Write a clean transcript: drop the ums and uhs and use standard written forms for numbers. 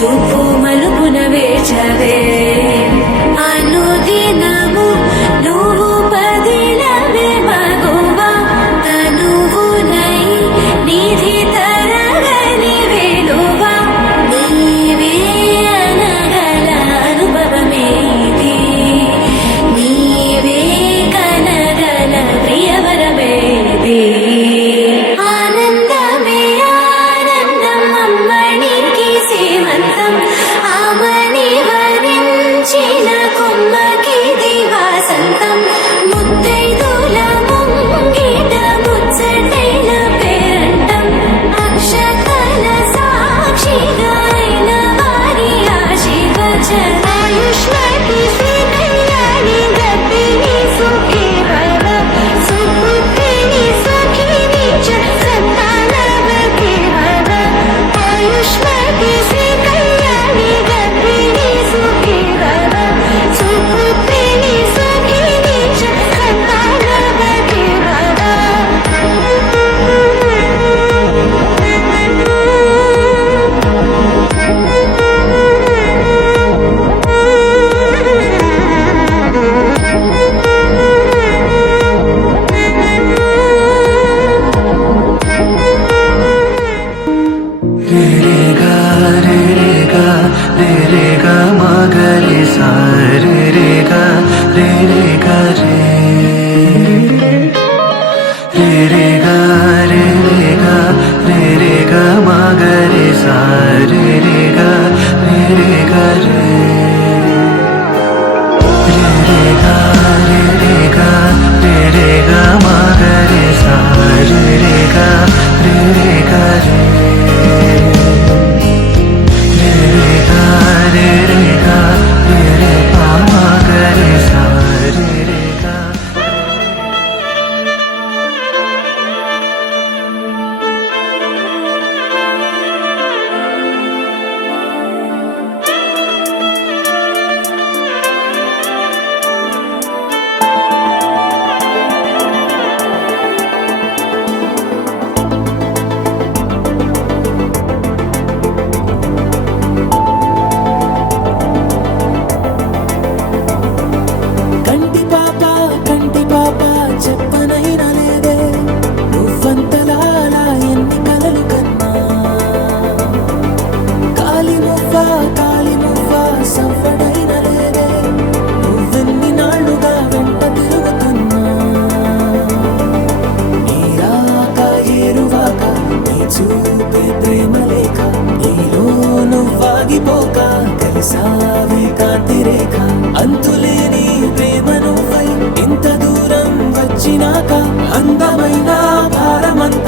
చూపు మలుపున వేచవే అనుదినము నువ్వు పదిలమే మగువా తనువునై నిధి తరగని వేలువా నీవే అనగల అనుభవమేది నీవే కనగల ప్రియవరమేది ఆనందమే ఆనందం అమ్మనికి సేమంతం ఆమని వరించిన కొమ్మకిది వాసంతం ముత్తైదుల ముంగిట ముచ్చటైన పేరంటం అక్షతల సాక్షిగా అయిన వారి ఆశీర్వచనం ఆయుష్మతి శ్రీ కళ్యాణి గర్భిణి సుఖీ భవ సుపుత్రిణి సఖిని చ సంతానవతి భవ ఆయుష్మతి శ్రీ కళ్యాణి గర్భిణి సుఖీ భవ సుపుత్రిణి సఖిని చ సంతానవతి చెప్పనైనా లేదే నువ్వంతలాలా ఎన్ని కలలు కన్నా కాలి మువ్వ సవ్వడైన లేదే నువ్వెన్ని నాళ్ళుగా వెంట తిరుగుతున్నా నీరాక ఏరువాక నీ చూపే ప్రేమ లేక నీలో నువ్వాగిపోక కలిసావే కాంతి రేఖ అంతులేని ప్రేమ నువ్వై ఇంత దూరం వచ్చినాక అందమైన భారమంత